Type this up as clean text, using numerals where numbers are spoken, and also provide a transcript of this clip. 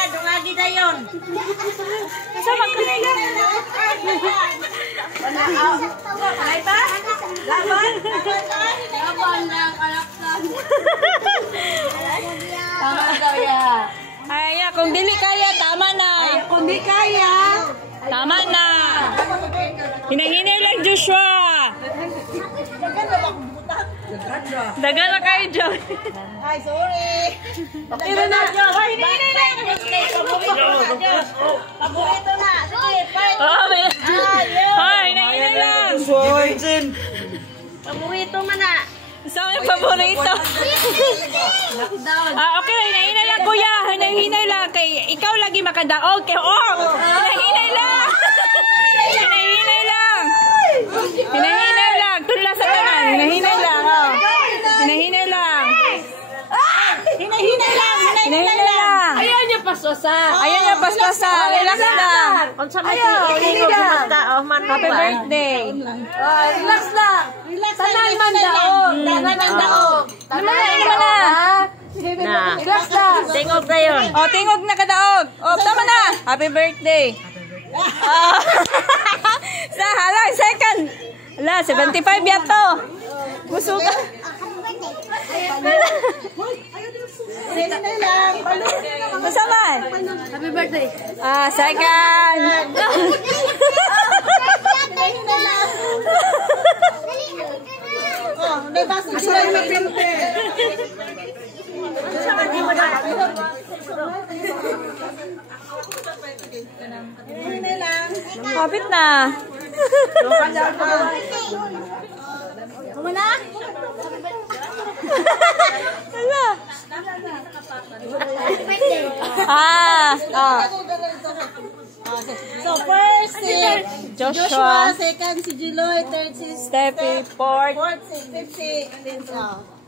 na, dungagi na yun. Sama ko nila. Ay ba? Laban? Laban ng alaksan. Tama daw ya. Ay, kung dili kaya, tama na. Ay, kung di kaya. Tama na. Hinay-hinay lang, Joshua. Dagan na kayo, Joy. Ay, sorry. Tira na, Joy. Ay, hinay-hinay lang. Paborito na. Sige, fight. Oh, may... Ay, hinay-hinay lang. Paborito man na. Saan yung paborito? Okay, hinay-hinay lang, kuya. Hinay-hinay lang. Kay ikaw lagi makadaog. Okay, hinay-hinay lang. Hinay-hinay lang. Hinay-hinay lang. Tula sa tanan. Hinay-hinay lang. Hinay-hinay lang. Hinay-hinay lang. Hinay-hinay lang. Ayaw niya paswasa. Ayan yung paspasa. Relax lang. Kung sa may tingin mo bumata, Happy birthday. Relax lang. Tanan man daog. Tanan man daog. Naman na. Na. Relax lang. Tingog na yun. O, tingog na kadaog. O, tama na. Happy birthday. Sa halang, second. Hala, 75 yato. Musuka. Hinay lang. Masaman. Happy birthday. Second. Hinay lang. Oh, may basa sila yung pinte. Hinay lang. Kapit na. Kumana? Hala. So first si Joshua. second si Jiloy, third si Steffi, fourth. fourth si fifth si Lindsay.